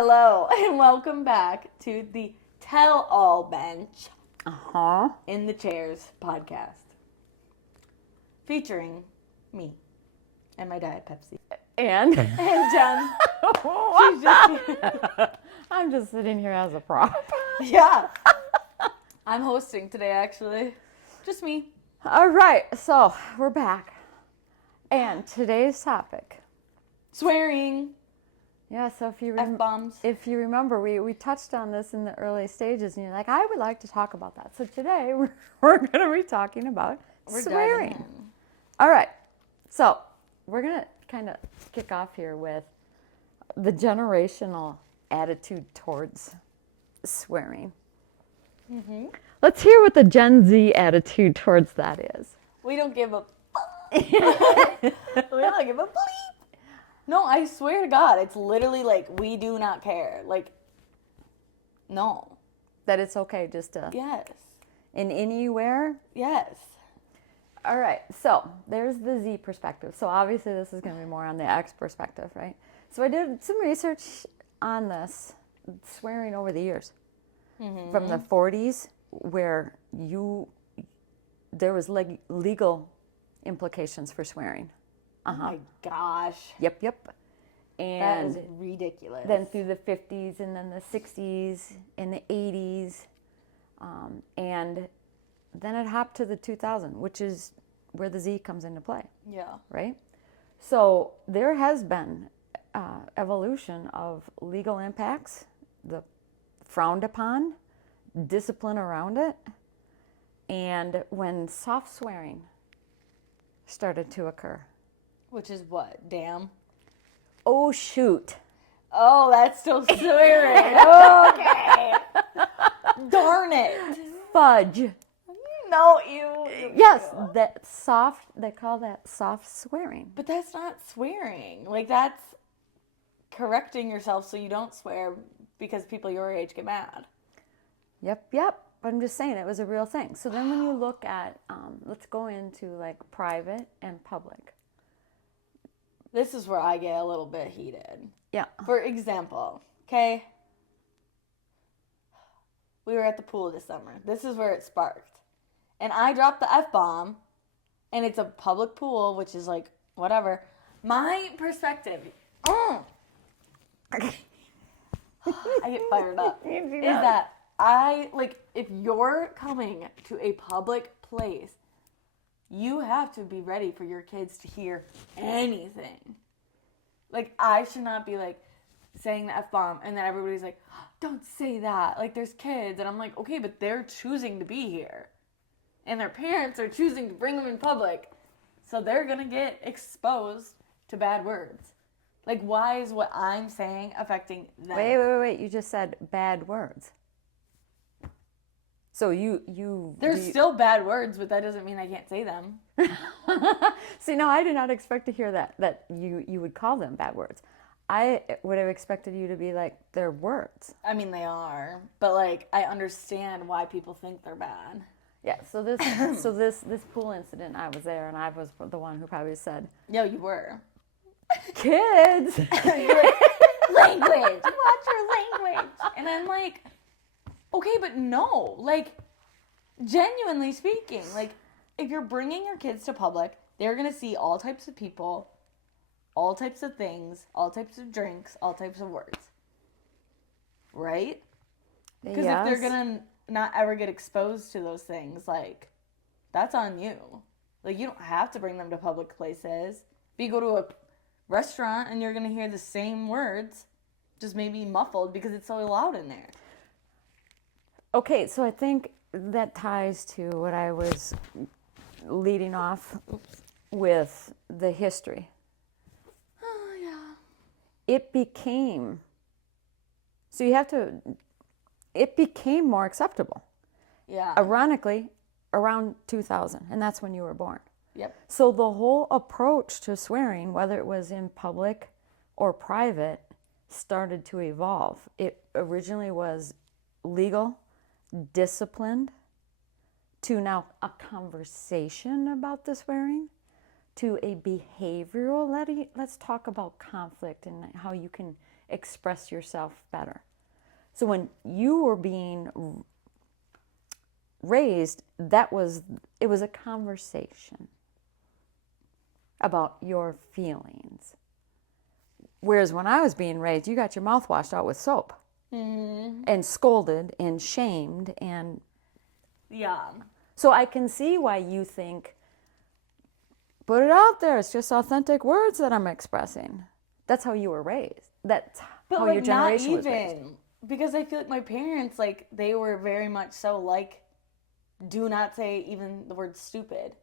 Hello, and welcome back to the Tell All Bench in the Chairs podcast. Featuring me and my Diet Pepsi. And Jen. She's just here. I'm just sitting here as a prop. Yeah. I'm hosting today, actually. Just me. All right, so we're back. And today's topic. Swearing. Yeah, so F-bombs. if you remember, we touched on this in the early stages, and you're like, I would like to talk about that. So today we're going to be talking about swearing. Diving in. All right, so we're going to kind of kick off here with the generational attitude towards swearing. Mm-hmm. Let's hear what the Gen Z attitude towards that is. We don't give a we don't give a bleep. No, I swear to God, it's literally like, we do not care. Like, no. That it's okay just to... Yes. In anywhere? Yes. All right, so there's the Z perspective. So obviously this is going to be more on the X perspective, right? So I did some research on this, swearing over the years. Mm-hmm. From the 40s, where there was legal implications for swearing. Oh my gosh. Yep. And that is ridiculous. Then through the 50s, and then the 60s, and the 80s, and then it hopped to the 2000, which is where the Z comes into play. Yeah. Right? So there has been evolution of legal impacts, the frowned upon, discipline around it, and when soft swearing started to occur. Which is what? Damn. Oh, shoot. Oh, that's still swearing. Okay. Darn it. Fudge. No, you. Yes, they call that soft swearing. But that's not swearing. Like, that's correcting yourself so you don't swear because people your age get mad. Yep. But I'm just saying it was a real thing. So then when you look at, let's go into like private and public. This is where I get a little bit heated. Yeah. For example, okay, we were at the pool this summer. This is where it sparked. And I dropped the F-bomb, and it's a public pool, which is like, whatever. My perspective, I get fired up, is that if you're coming to a public place, you have to be ready for your kids to hear anything. Like, I should not be, like, saying the F-bomb, and then everybody's like, don't say that. Like, there's kids. And I'm like, okay, but they're choosing to be here. And their parents are choosing to bring them in public. So they're going to get exposed to bad words. Like, why is what I'm saying affecting them? Wait. You just said bad words. So There's still bad words, but that doesn't mean I can't say them. See, no, I did not expect to hear that you would call them bad words. I would have expected you to be like, they're words. I mean, they are, but like, I understand why people think they're bad. Yeah. So this pool incident, I was there, and I was the one who probably said, "No, you were." Kids. You're like, language. Watch your language. And I'm like, okay, but no, like, genuinely speaking, like, if you're bringing your kids to public, they're going to see all types of people, all types of things, all types of drinks, all types of words. Right? Because if they're going to not ever get exposed to those things, like, that's on you. Like, you don't have to bring them to public places. If you go to a restaurant and you're going to hear the same words, just maybe muffled because it's so loud in there. Okay, so I think that ties to what I was leading off with the history. Oh, yeah. It became more acceptable. Yeah. Ironically, around 2000, and that's when you were born. Yep. So the whole approach to swearing, whether it was in public or private, started to evolve. It originally was legal, disciplined, to now a conversation about the swearing, to a behavioral, let's talk about conflict and how you can express yourself better. So when you were being raised, it was a conversation about your feelings. Whereas when I was being raised, you got your mouth washed out with soap and scolded and shamed. And Yeah. so I can see why you think, put it out there. It's just authentic words that I'm expressing. That's how you were raised. That's But how like your generation not was raised. even, because I feel like my parents, like, they were very much so like, do not say even the word stupid.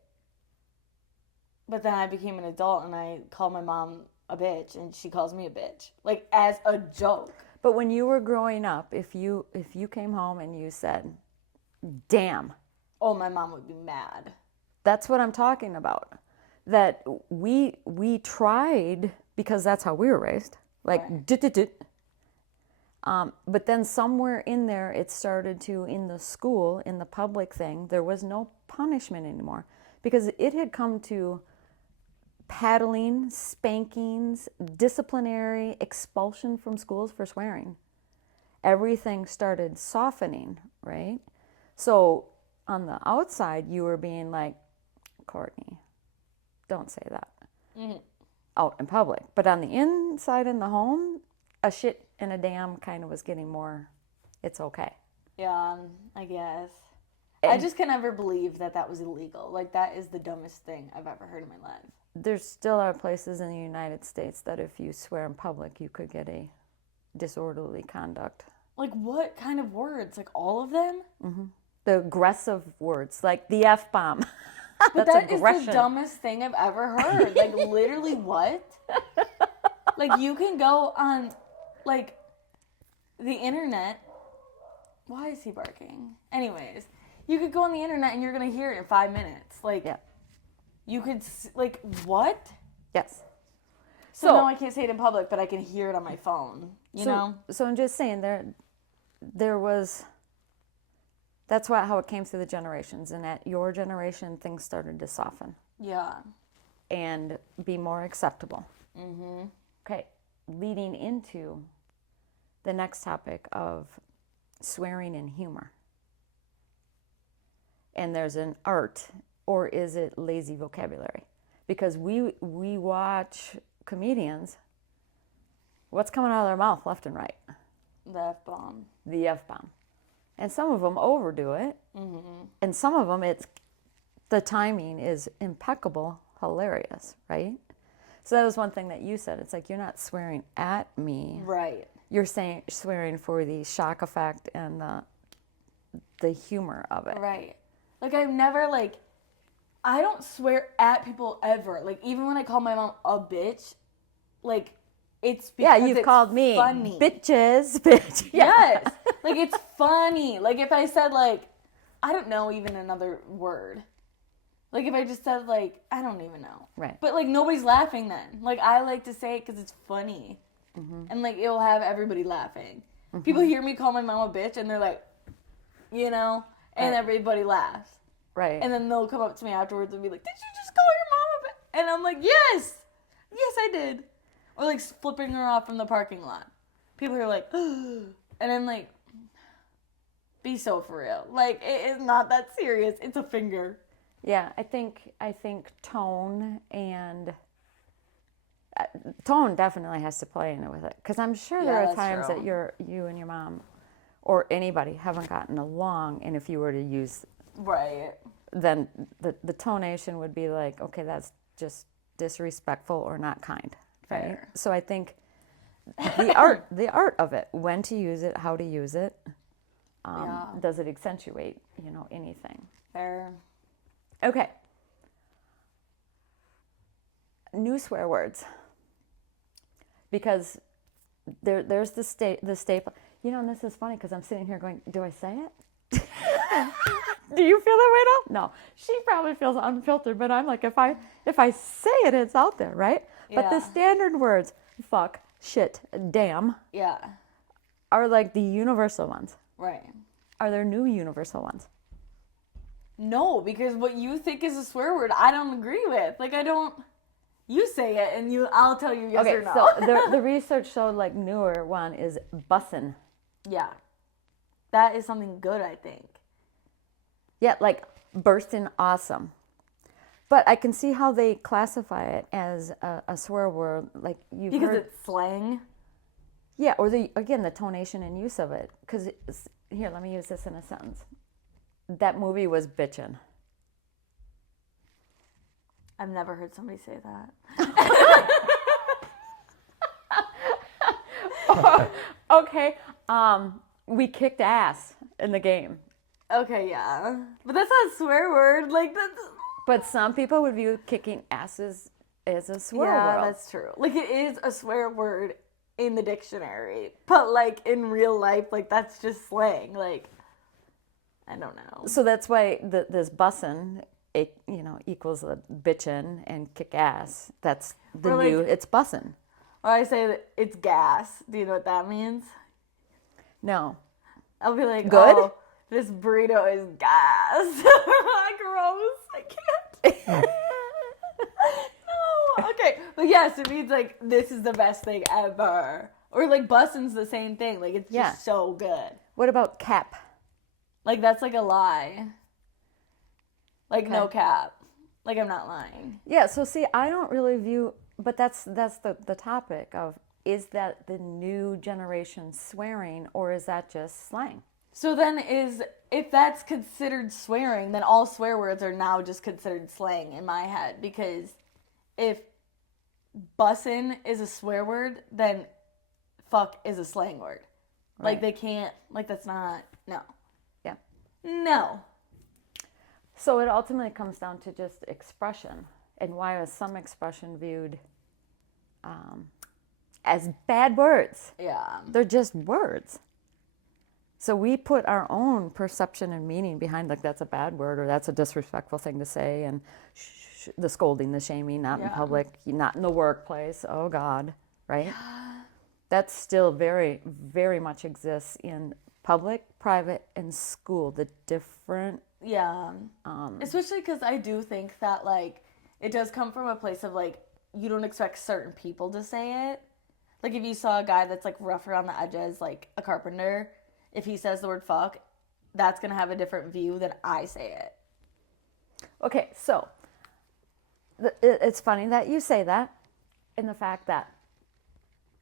But then I became an adult and I call my mom a bitch and she calls me a bitch, like, as a joke. But when you were growing up, if you came home and you said, damn, Oh, my mom would be mad. that's what I'm talking about. That we tried, because that's how we were raised, like, Right. But then somewhere in there, it started to, in the school, in the public thing, there was no punishment anymore, because it had come to paddling, spankings, disciplinary expulsion from schools for swearing. Everything started softening, right? So on the outside, you were being like, Courtney, don't say that out in public. But on the inside in the home, a shit and a damn kind of was getting more, it's okay. Yeah, I guess. I just can never believe that that was illegal. Like, that is the dumbest thing I've ever heard in my life. There still are places in the United States that if you swear in public, you could get a disorderly conduct. Like, what kind of words? Like, all of them? The aggressive words, like the F-bomb. But That's that is aggression. the dumbest thing I've ever heard. Like, literally, what? Like, you can go on, like, the internet. Why is he barking? Anyways, you could go on the internet and you're going to hear it in 5 minutes. Like, Yeah. you could, like, what? Yes. So now I can't say it in public, but I can hear it on my phone, you know? So I'm just saying there was, that's how it came through the generations. And at your generation, things started to soften Yeah. and be more acceptable. Okay, leading into the next topic of swearing and humor. And there's an art, or is it lazy vocabulary? Because we watch comedians, what's coming out of their mouth left and right? The F-bomb. The F-bomb. And some of them overdo it. And some of them, the timing is impeccable, hilarious, right? So that was one thing that you said. It's like, you're not swearing at me. Right. You're swearing for the shock effect and the humor of it. Right. Like, I've never, like, I don't swear at people ever. Like, even when I call my mom a bitch, like, it's because you've it's called me funny. bitches, bitch. Yes. Like, it's funny. Like, if I said, like, I don't know even another word. Like, if I just said, like, I don't even know. Right. But, like, nobody's laughing then. Like, I like to say it because it's funny. And, like, it'll have everybody laughing. People hear me call my mom a bitch, and they're like, you know? And everybody laughs. Right. And then they'll come up to me afterwards and be like, did you just call your mom a bitch? And I'm like, yes! Yes, I did. Or, like, flipping her off from the parking lot. People are like, and I'm like, be so for real. Like, it is not that serious. It's a finger. Yeah, I think tone and tone definitely has to play in it with it, because I'm sure there are that's times true. that you and your mom or anybody haven't gotten along, and if you were to use, Right. then the tonation would be like, okay, that's just disrespectful or not kind, right? Fair. So I think the art of it, when to use it, how to use it, does it accentuate, anything? Fair. Okay. New swear words. Because there's the staple. And this is funny because I'm sitting here going, do I say it? Do you feel that way now? No. She probably feels unfiltered, but I'm like, if I say it, it's out there, right? But the Yeah. standard words, fuck, shit, damn, Yeah. are like the universal ones. Right. Are there new universal ones? No, because what you think is a swear word, I don't agree with. Like, I don't. You say it, and I'll tell you yes Okay, or no. so the research showed like newer one is bussin'. Yeah. That is something good, I think. Yeah, like bursting awesome. But I can see how they classify it as a swear word, like you've Because heard. it's slang. Yeah, or the tonation and use of it. Because here, let me use this in a sentence. That movie was bitchin'. I've never heard somebody say that. Okay, we kicked ass in the game. Okay, yeah. But that's not a swear word. Like, that's... But some people would view kicking asses as a swear Yeah, word. that's true. Like, it is a swear word in the dictionary. But, like, in real life, like, that's just slang. Like, I don't know. So that's why this bussin', it, equals a bitchin' and kick ass. That's the Or, new, like- it's bussin'. Or I say that it's gas. Do you know what that means? No. I'll be like, Good? oh, this burrito is gas. Gross. I can't. No. Okay. But yes, it means like this is the best thing ever. Or like bussin's the same thing. Like it's Yeah. just so good. What about cap? Like that's like a lie. Like no Okay. cap. Like I'm not lying. Yeah, so see, I don't really view, but that's the topic of, is that the new generation swearing or is that just slang? So then if that's considered swearing, then all swear words are now just considered slang in my head. Because if bussin' is a swear word, then fuck is a slang word. Like Right. they can't, like that's not, no. Yeah. No. So it ultimately comes down to just expression, and why is some expression viewed as bad words? Yeah. They're just words. So we put our own perception and meaning behind, like that's a bad word or that's a disrespectful thing to say, and the scolding, the shaming, not in Yeah. public, not in the workplace. Oh God, right? That still very, very much exists in public, private, and school. The different. Yeah. Especially because I do think that, like, it does come from a place of, like, you don't expect certain people to say it. Like, if you saw a guy that's, like, rough around the edges, like a carpenter, if he says the word fuck, that's going to have a different view than I say it. Okay, so it's funny that you say that, in the fact that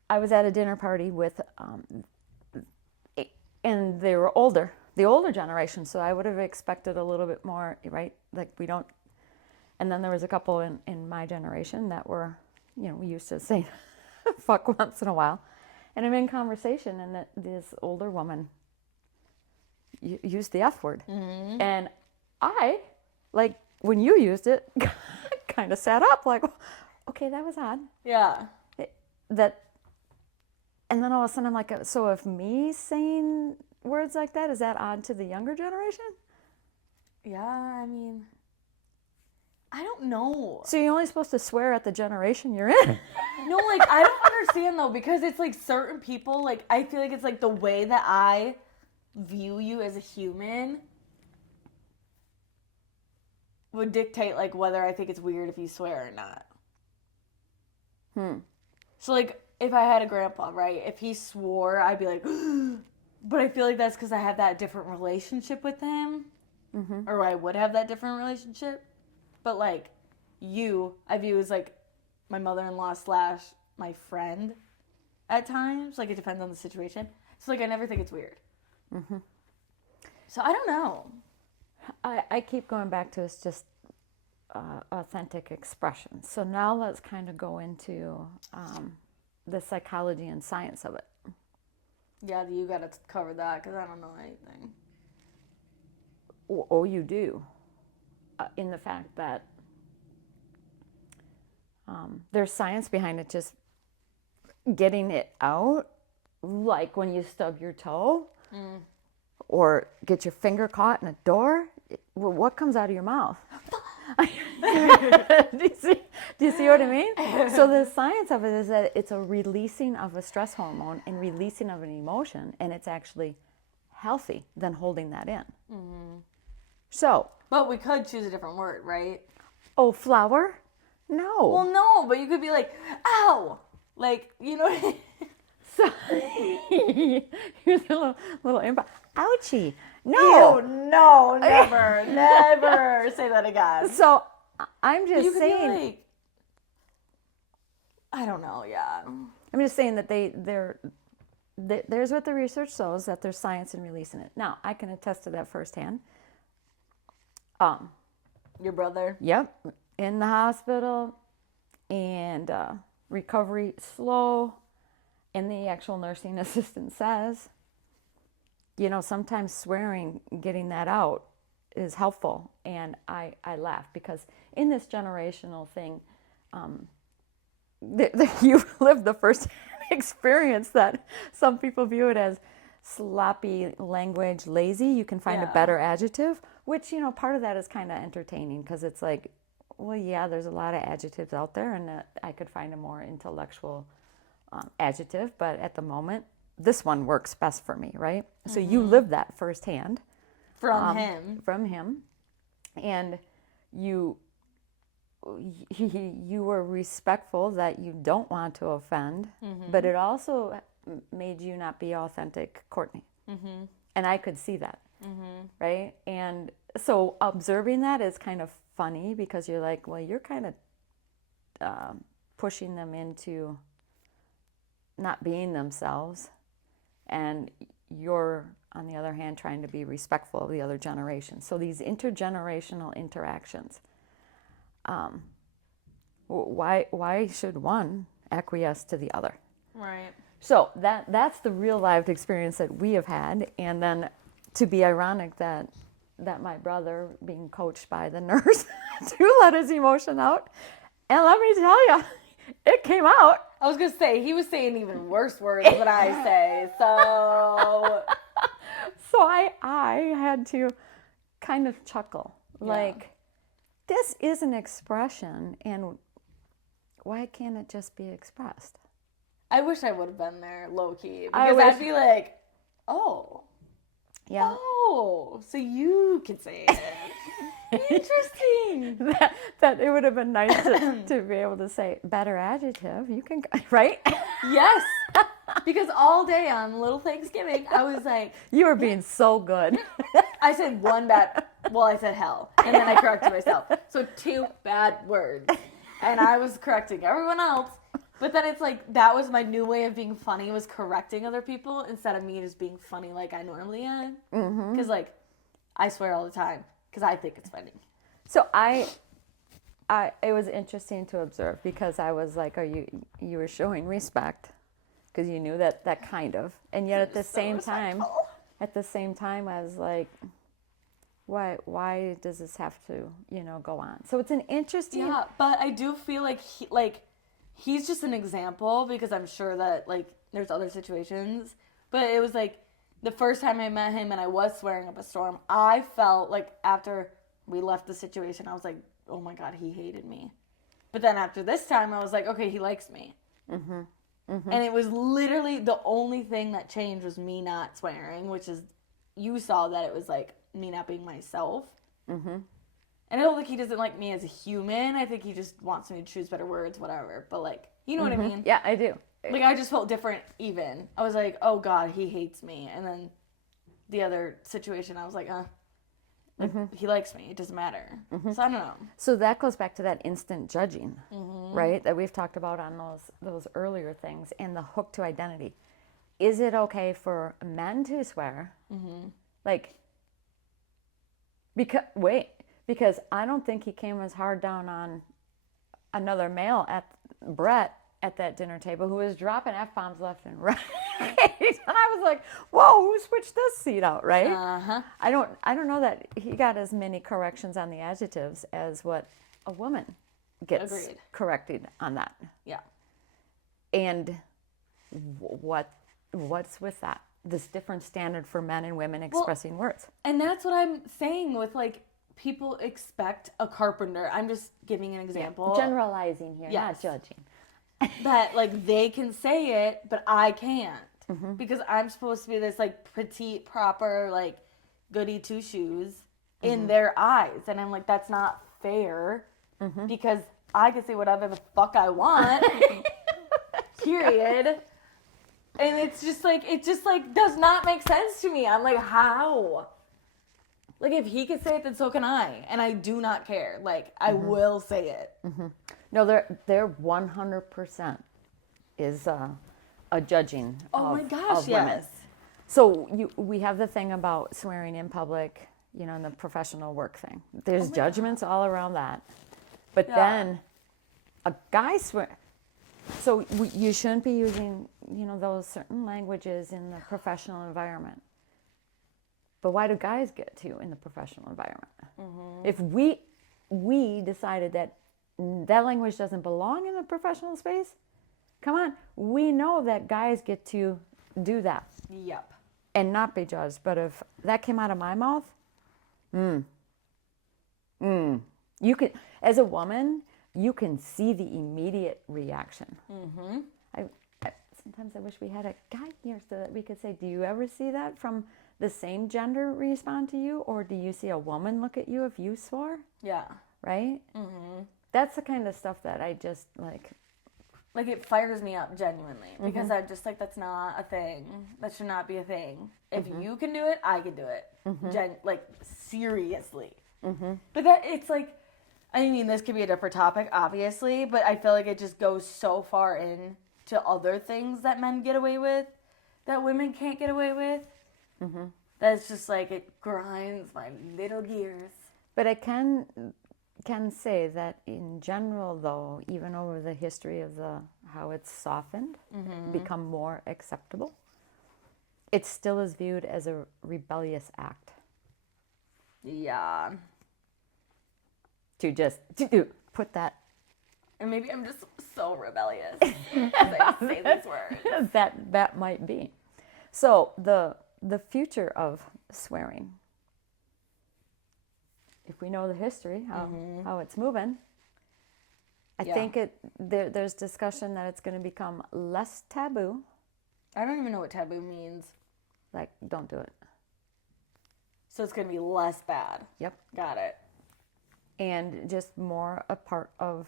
I was at a dinner party with, and they were older, the older generation, so I would have expected a little bit more, right? Like we don't, and then there was a couple in my generation that were, we used to say fuck once in a while. And I'm in conversation, and this older woman used the F word. Mm-hmm. And I, like, when you used it, kind of sat up, like, okay, that was odd. Yeah. And then all of a sudden I'm like, so if me saying words like that, is that odd to the younger generation? Yeah, I mean, I don't know. So you're only supposed to swear at the generation you're in? No, like, I don't understand, though, because it's, like, certain people, like, I feel like it's, like, the way that I view you as a human would dictate, like, whether I think it's weird if you swear or not. So, like, if I had a grandpa, right, if he swore, I'd be like, but I feel like that's because I have that different relationship with him, or I would have that different relationship. But, like, I view as, like, my mother-in-law / my friend at times. Like, it depends on the situation. So, like, I never think it's weird. Mm-hmm. So, I don't know. I keep going back to it's just authentic expression. So now let's kind of go into the psychology and science of it. Yeah, you got to cover that because I don't know anything. Oh, you do. In the fact that there's science behind it, just getting it out, like when you stub your toe or get your finger caught in a door. What comes out of your mouth? Do you see what I mean? So the science of it is that it's a releasing of a stress hormone and releasing of an emotion, and it's actually healthy than holding that in. Mm-hmm. So, but we could choose a different word, right? oh, flower, No. Well, no, but you could be like, ow. Like, you know what I mean? So here's a little improv. Ouchie. No. Ew, no, never, never say that again. So I'm You just could saying. be like, I don't know, yeah. I'm just saying that there's what the research shows, that there's science in releasing it. Now I can attest to that firsthand. Your brother? Yep, in the hospital, and recovery slow, and the actual nursing assistant says, you know, sometimes swearing, getting that out is helpful. And I laugh because in this generational thing, you've lived the first experience that some people view it as sloppy language, lazy. You can find a better adjective, which, you know, part of that is kind of entertaining because it's like, well, yeah, there's a lot of adjectives out there, and I could find a more intellectual adjective, but at the moment, this one works best for me, right? So you lived that firsthand. From him. From him. And you were respectful that you don't want to offend, but it also made you not be authentic Courtney. And I could see that, right? And so observing that is kind of funny because you're like, well, you're kind of pushing them into not being themselves, and you're, on the other hand, trying to be respectful of the other generation. So these intergenerational interactions, why should one acquiesce to the other? Right. So that's the real lived experience that we have had. And then to be ironic that my brother being coached by the nurse to let his emotion out. And let me tell you, it came out. I was going to say, he was saying even worse words than I say. So I had to kind of chuckle. Like, this is an expression, and why can't it just be expressed? I wish I would have been there, low key, because I'd be like, oh, yeah, oh, so you could say it. Interesting. that it would have been nice to be able to say better adjective. You can, right? Yes, because all day on Little Thanksgiving, I was like, you were being so good. I said one bad, well, I said hell, and then I corrected myself. So 2 bad words, and I was correcting everyone else. But then it's like, that was my new way of being funny, was correcting other people instead of me just being funny like I normally am. Because, like, I swear all the time because I think it's funny. So it was interesting to observe because I was like, you were showing respect because you knew that kind of, and yet at the same time, I was like, why does this have to, go on? So it's an interesting. Yeah, but I do feel like he's just an example because I'm sure that, like, there's other situations. But it was, like, the first time I met him and I was swearing up a storm, I felt like after we left the situation, I was like, oh, my God, he hated me. But then after this time, I was like, okay, he likes me. And it was literally the only thing that changed was me not swearing, which is, you saw that it was, like, me not being myself. And I don't think he doesn't like me as a human. I think he just wants me to choose better words, whatever. But, like, you know what I mean? Yeah, I do. Like, I just felt different even. I was like, oh, God, he hates me. And then the other situation, I was like, he likes me. It doesn't matter. So I don't know. So that goes back to that instant judging, right? That we've talked about on those earlier things, and the hook to identity. Is it okay for men to swear? Like, because I don't think he came as hard down on another male Brett at that dinner table who was dropping F-bombs left and right. And I was like, whoa, who switched this seat out, right? I don't know that he got as many corrections on the adjectives as what a woman gets corrected on that. Yeah. And what's with that? This different standard for men and women expressing words. And that's what I'm saying with, like, people expect a carpenter. I'm just giving an example. Yeah. Generalizing here, not judging. That, like, they can say it, but I can't. Because I'm supposed to be this, like, petite, proper, like, goody two-shoes in their eyes. And I'm like, that's not fair. Because I can say whatever the fuck I want. Period. And it just does not make sense to me. I'm like, how? Like, if he could say it, then so can I. And I do not care. Like, I will say it. Mm-hmm. No, they're 100% is a judging Oh my gosh, of women. yes. So we have the thing about swearing in public, you know, in the professional work thing. There's judgments all around that. But then a guy swear. So you shouldn't be using, you know, those certain languages in the professional environment. But why do guys get to in the professional environment? Mm-hmm. If we decided that language doesn't belong in the professional space, come on, we know that guys get to do that. Yep. And not be judged. But if that came out of my mouth, you can, as a woman, you can see the immediate reaction. Mm-hmm. Sometimes I wish we had a guy here so that we could say, do you ever see that from the same gender respond to you? Or do you see a woman look at you if you swore? Yeah. Right? Mm-hmm. That's the kind of stuff that I just like. Like, it fires me up genuinely. Because I'm just like, that's not a thing. That should not be a thing. If you can do it, I can do it. Like, seriously. But that, it's like, I mean, this could be a different topic, obviously, but I feel like it just goes so far in to other things that men get away with that women can't get away with. That's just like, it grinds my little gears. But I can say that in general, though, even over the history of how it's softened, become more acceptable, it still is viewed as a rebellious act. Yeah. To put that. And maybe I'm just so rebellious as I say these words. That might be. So the future of swearing, if we know the history, how it's moving, I think there's discussion that it's going to become less taboo. I don't even know what taboo means. Like, don't do it. So it's going to be less bad. Yep. Got it. And just more a part of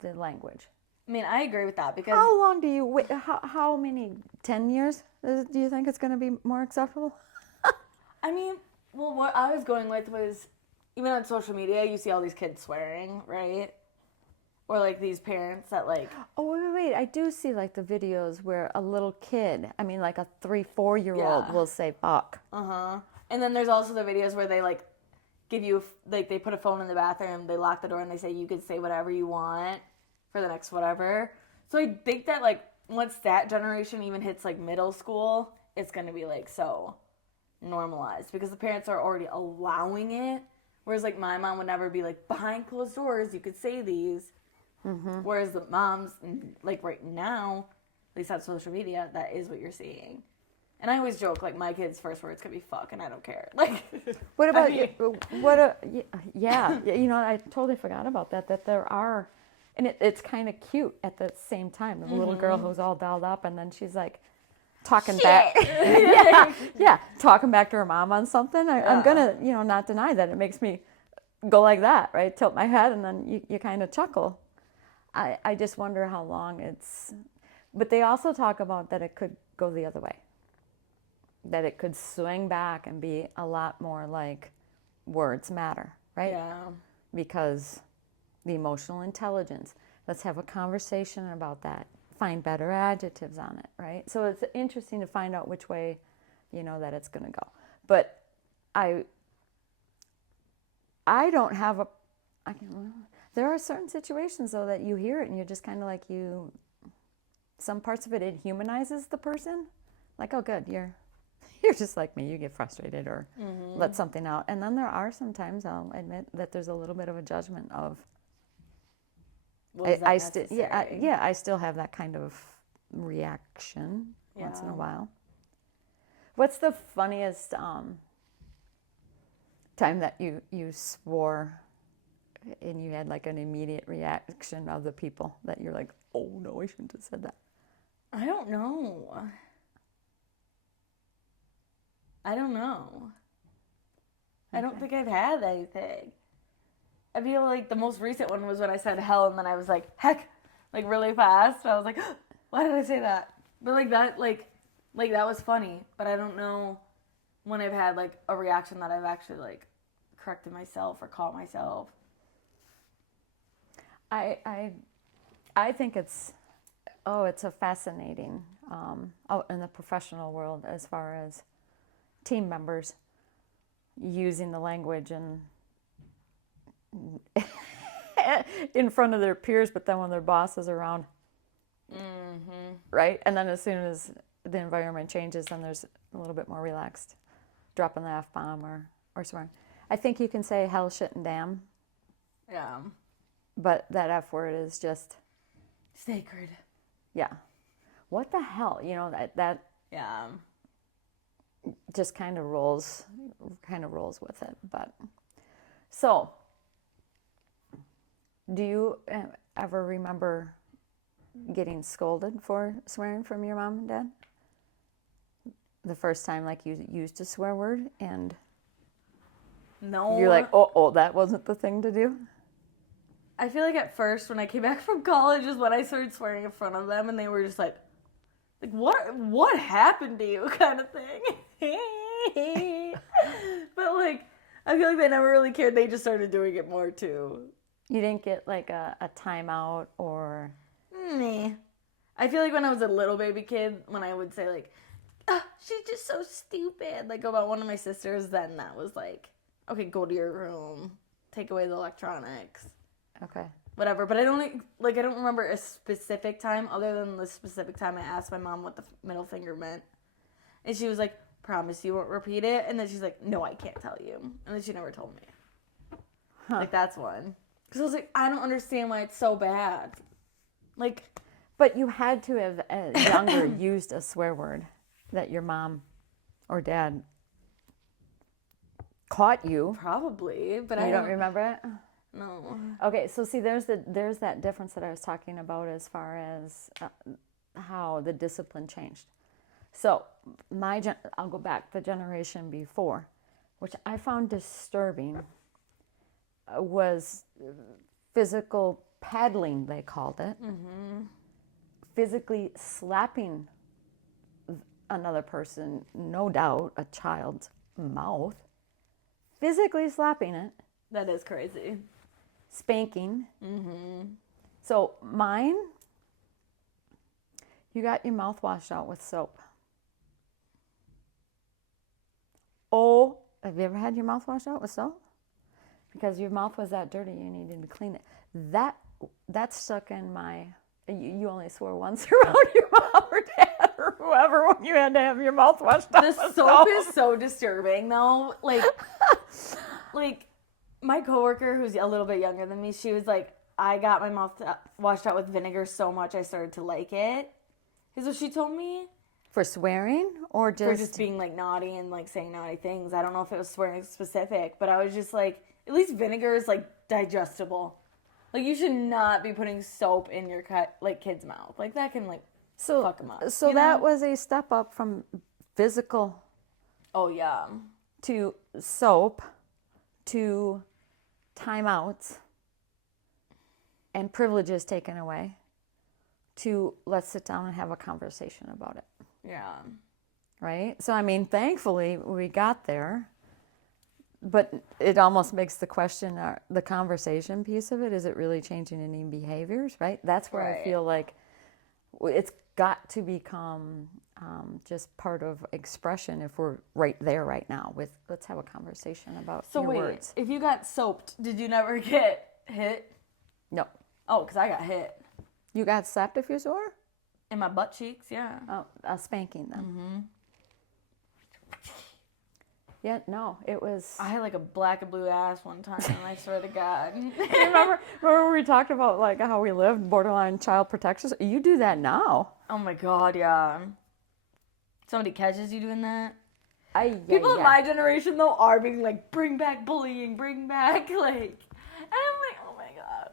the language. I mean, I agree with that because... How long do you wait? How many? 10 years? Do you think it's going to be more acceptable? I mean, well, what I was going with was, even on social media, you see all these kids swearing, right? Or, like, these parents that, like... Oh, wait. I do see, like, the videos where a little kid, I mean, like a 3-4-year-old will say, fuck. Uh-huh. And then there's also the videos where they, like, give you, like, they put a phone in the bathroom, they lock the door, and they say you can say whatever you want for the next whatever. So I think that, like, once that generation even hits, like, middle school, it's going to be, like, so normalized. Because the parents are already allowing it. Whereas, like, my mom would never be, like, behind closed doors, you could say these. Whereas the moms, like, right now, at least on social media, that is what you're seeing. And I always joke, like, my kids' first words could be fuck, and I don't care. Like, what about you? Yeah, you know, I totally forgot about that there are, and it's kind of cute at the same time. The little girl who's all dolled up, and then she's, like, talking back. Talking back to her mom on something. I'm going to, you know, not deny that. It makes me go like that, right? Tilt my head, and then you kind of chuckle. I just wonder how long it's... But they also talk about that it could go the other way. That it could swing back and be a lot more like words matter, right? Yeah. Because the emotional intelligence, let's have a conversation about that. Find better adjectives on it, right? So it's interesting to find out which way, you know, that it's going to go. But I don't have there are certain situations, though, that you hear it and you're just kind of like some parts of it humanizes the person. Like, oh, good, you're just like me. You get frustrated or let something out. And then there are sometimes, I'll admit, that there's a little bit of a judgment of, I still have that kind of reaction once in a while. What's the funniest time that you swore and you had like an immediate reaction of the people that you're like, oh no, I shouldn't have said that? I don't know. I don't think I've had anything. I feel like the most recent one was when I said hell and then I was like, heck, like really fast. I was like, why did I say that? But like that was funny. But I don't know when I've had like a reaction that I've actually like corrected myself or caught myself. I think it's a fascinating out in the professional world as far as team members using the language and in front of their peers, but then when their boss is around, right? And then as soon as the environment changes, then there's a little bit more relaxed, dropping the F-bomb or swearing. I think you can say hell, shit, and damn. Yeah. But that F word is just sacred. Yeah. What the hell? You know, that yeah. just kind of rolls with it. But so, do you ever remember getting scolded for swearing from your mom and dad? The first time, like, you used a swear word and no, you're like, oh, that wasn't the thing to do? I feel like at first when I came back from college is when I started swearing in front of them and they were just like what happened to you kind of thing. But like, I feel like they never really cared. They just started doing it more too. You didn't get like a timeout or... Nah. I feel like when I was a little baby kid, when I would say like, she's just so stupid, like about one of my sisters, then that was like, okay, go to your room, take away the electronics. Okay. Whatever, but I don't remember a specific time other than the specific time I asked my mom what the middle finger meant. And she was like, promise you won't repeat it. And then she's like, no, I can't tell you. And then she never told me. Huh. Like, that's one. Because I was like, I don't understand why it's so bad. Like... But you had to have, as younger, used a swear word that your mom or dad caught you. Probably, but I don't remember it? No. Okay, so see, there's that difference that I was talking about as far as how the discipline changed. So I'll go back the generation before, which I found disturbing, was physical paddling, they called it. Mm-hmm. Physically slapping another person, no doubt a child's mouth, physically slapping it. That is crazy. Spanking. Mm-hmm. So mine, you got your mouth washed out with soap. Oh, have you ever had your mouth washed out with soap? Because your mouth was that dirty, you needed to clean it. That's stuck in my... You only swore once around your mom or dad or whoever when you had to have your mouth washed out. The soap is so disturbing, though. Like my coworker, who's a little bit younger than me, she was like, I got my mouth washed out with vinegar so much I started to like it. Is what she told me. For swearing or just... For just being like naughty and like saying naughty things. I don't know if it was swearing specific, but I was just like, at least vinegar is like digestible. Like, you should not be putting soap in your kid's mouth. Like, that can, fuck them up. So that was a step up from physical... Oh, yeah. To soap, to timeouts, and privileges taken away, to let's sit down and have a conversation about it. Yeah. Right? So, I mean, thankfully, we got there. But it almost makes the question, the conversation piece of it, is it really changing any behaviors, right? That's where I feel like it's got to become just part of expression if we're right there right now with, let's have a conversation about your words. If you got soaped, did you never get hit? No. Oh, because I got hit. You got slapped if you swore? In my butt cheeks, yeah. Oh, a spanking then. Mm-hmm. Yeah, no, it was... I had like a black and blue ass one time, and I swear to God. remember we talked about like how we lived, borderline child protection? You do that now. Oh my God, yeah. Somebody catches you doing that? People of my generation, though, are being like, bring back bullying, bring back, like... And I'm like, oh my God.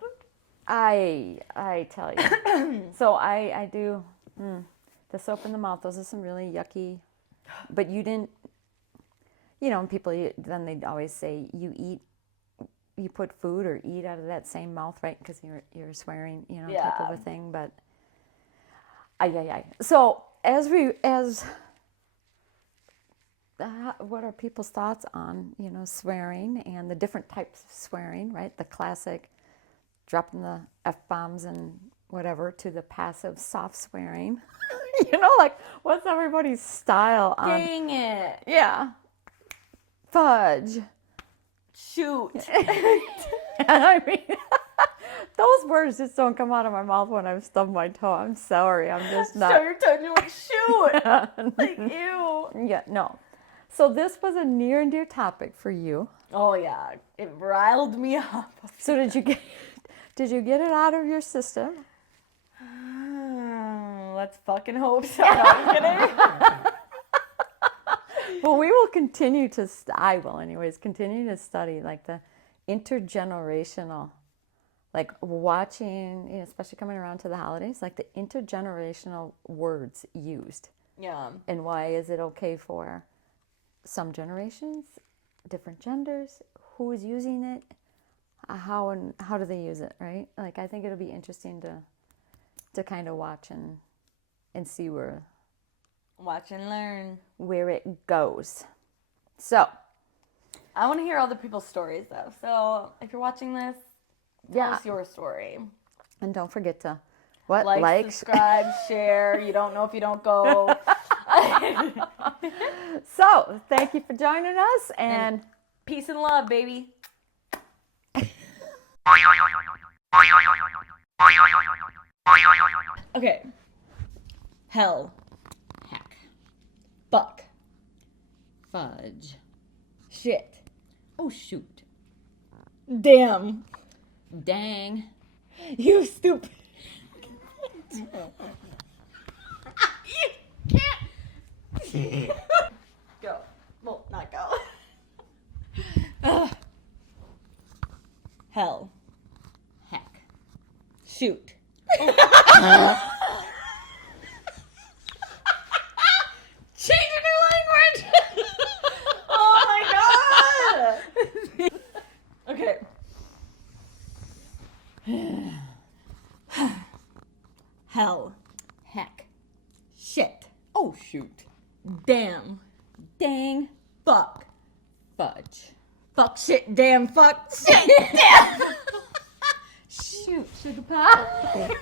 I tell you. So I do... the soap in the mouth, those are some really yucky... But you didn't... You know, people, then they'd always say, you you put food or eat out of that same mouth, right? Because you're swearing, type of a thing. But so what are people's thoughts on swearing and the different types of swearing, right? The classic dropping the F-bombs and whatever to the passive soft swearing. Like what's everybody's style on? Dang it. Yeah. Fudge. Shoot. I mean, those words just don't come out of my mouth when I've stubbed my toe. I'm sorry. I'm just not. So your tongue, you're like, shoot. Like, ew. Yeah, no. So this was a near and dear topic for you. Oh, yeah. It riled me up. So did you get it out of your system? Let's fucking hope so. No, I'm kidding. Well, we will continue to, I will anyways, continue to study like the intergenerational, like watching, especially coming around to the holidays, like the intergenerational words used. Yeah. And why is it okay for some generations, different genders, who is using it, how do they use it, right? Like, I think it'll be interesting to kind of watch and see Watch and learn. where it goes. So, I want to hear other people's stories, though. So, if you're watching this, tell us your story. And don't forget to Like, subscribe, share. You don't know if you don't go. So, thank you for joining us, and peace and love, baby. Okay. Hell. Heck. Fuck. Fudge. Shit. Oh, shoot. Damn. Dang. You stupid. Go. Well, not go. Hell. Heck. Shoot. Changing your language. Oh my god. Okay. Hell. Heck. Shit. Oh, shoot. Damn. Dang. Fuck. Fudge. Fuck shit. Damn. Fuck shit. Damn. Shoot, sugar pie.